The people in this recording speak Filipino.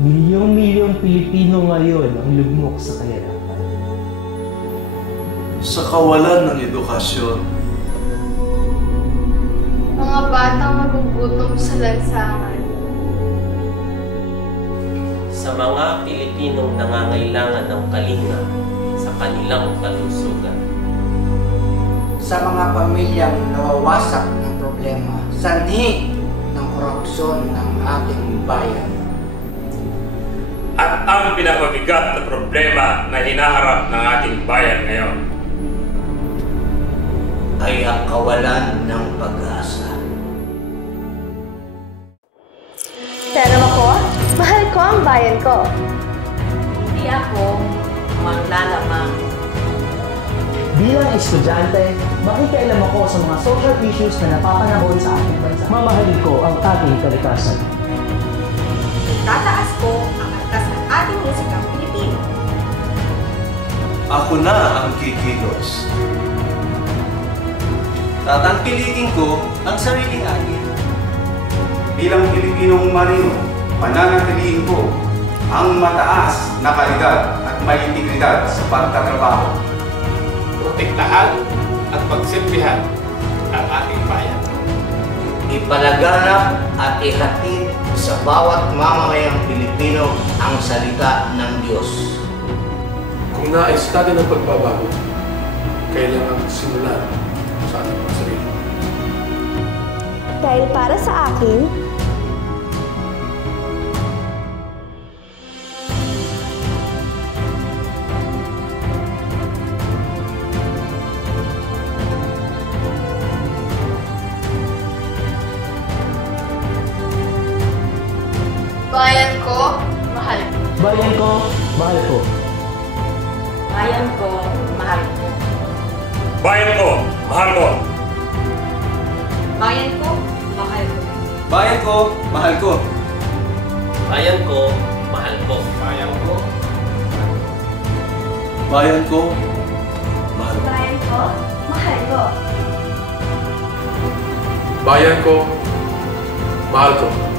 Milyong-milyong Pilipino ngayon ang lugmok sa kahirapan. Sa kawalan ng edukasyon. Mga batang nagugutom sa lansangan. Sa mga Pilipinong nangangailangan ng kalinga sa kanilang kalusugan. Sa mga pamilyang nawawasak ng problema, sanhi ng korupsyon ng ating bayan. At ang pinakabigat na problema na hinaharap ng ating bayan ngayon Ay ang kawalan ng pag-asa. Pero ako, mahal ko ang bayan ko. Hindi ako manglalamang. Bilang estudyante, makikialam ako sa mga social issues na napapanahon sa ating bansa. Mamahalin ko ang ating kalikasan. Tataas ko ang antas ng ating musikang Pilipino. Ako na ang kikilos. Tatangkilikin ko ang sariling akin. Bilang Pilipinong marino, pananatilihin ko ang mataas na kalidad at may integridad sa pagtatrabaho. protektahan at pagsilbihan ang ating bayan. Ipalaganap at ihatid sa bawat mamamayang Pilipino ang salita ng Diyos. Kung nais natin ang pagbabago, kailangan simulan sa ating mga sarili. Dahil para sa akin, bayan ko, mahal ko. Bayan ko, mahal ko. Bayan ko, mahal ko. Bayan ko, mahal ko. Bayan ko, mahal ko. Bayan ko, mahal ko. Bayan ko, mahal ko. Bayan ko. Bayan ko, mahal ko. Bayan ko, mahal ko. Bayan ko, mahal ko.